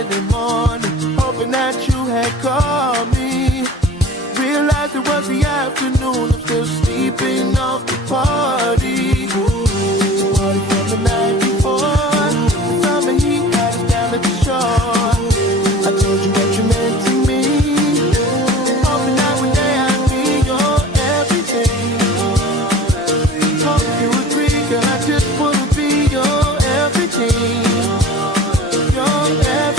Saturday morning, hoping that you had called me. Realized it was the afternoon, I'm still sleeping off the party. The party from the night before, the summer heat had us down at the shore. I told you what you meant to me, hoping that one day I'd be your everything. Hope you agree, girl, I just wanna be your everything. Your everything.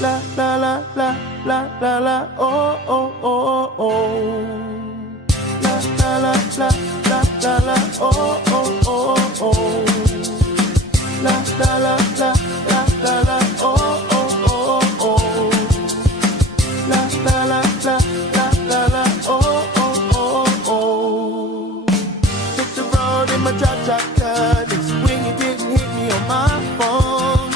La la la la la la la, oh oh oh oh. La la la la la la la, oh oh oh oh. La la la la la la la, oh oh oh oh. La la la la la la la, oh oh oh oh. Hit the road in my drop-top colors when you didn't hit me on my phone.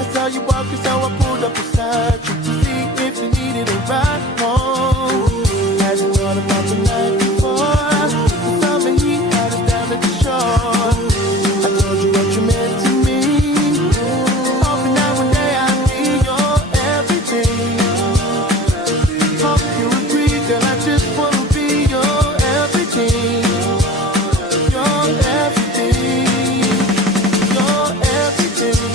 I saw you walking, so I pulled up beside you to see if you needed a ride home. Hadn't thought about the night before. The summer heat had us down at the shore. I told you what you meant to me, hoping that one day I'd be your everything. Hope you agree, girl, I just wanna be your everything. Your everything. Your everything.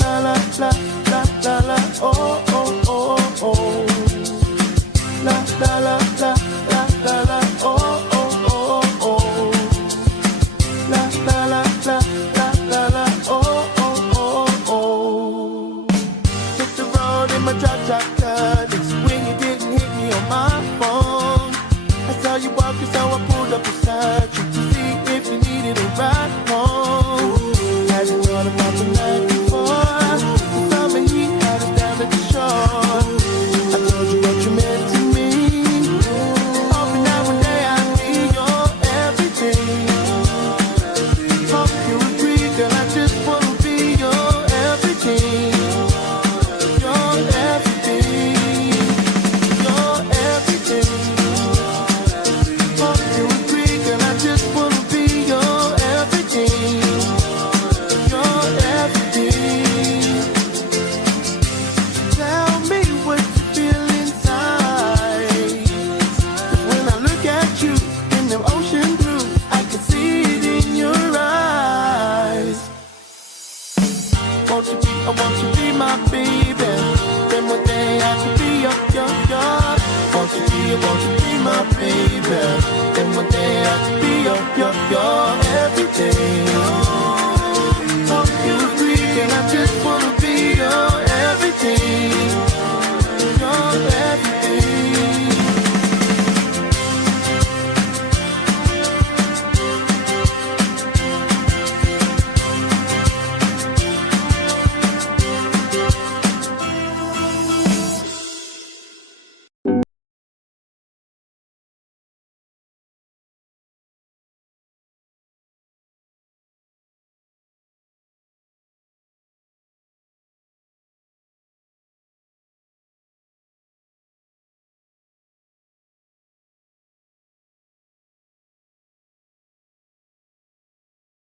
la la la la la la, oh oh oh oh. La la la la la la la, oh oh oh oh. La la la la la la la, oh oh oh oh. Hit the road in my drop top, it's when you didn't hit me on my phone. I saw you walking, so I pulled up beside you to see if you needed a ride home. Hadn't thought about the night before. The summer heat had us down at the shore. I told you what you meant to me. Hoping that one day I'd be your everything. Hope you agree, girl, I just wanna be your everything. Your everything. Your everything. Hope you agree, girl, I just wanna be your everything. Your everything. Tell me what you feel inside. 'Cause when I look at you in the ocean blue, I can see it in your eyes. I want you be my baby. Then one day I could be your. Want you be my baby. Then one day I could be your everything. Hope you agree, and I just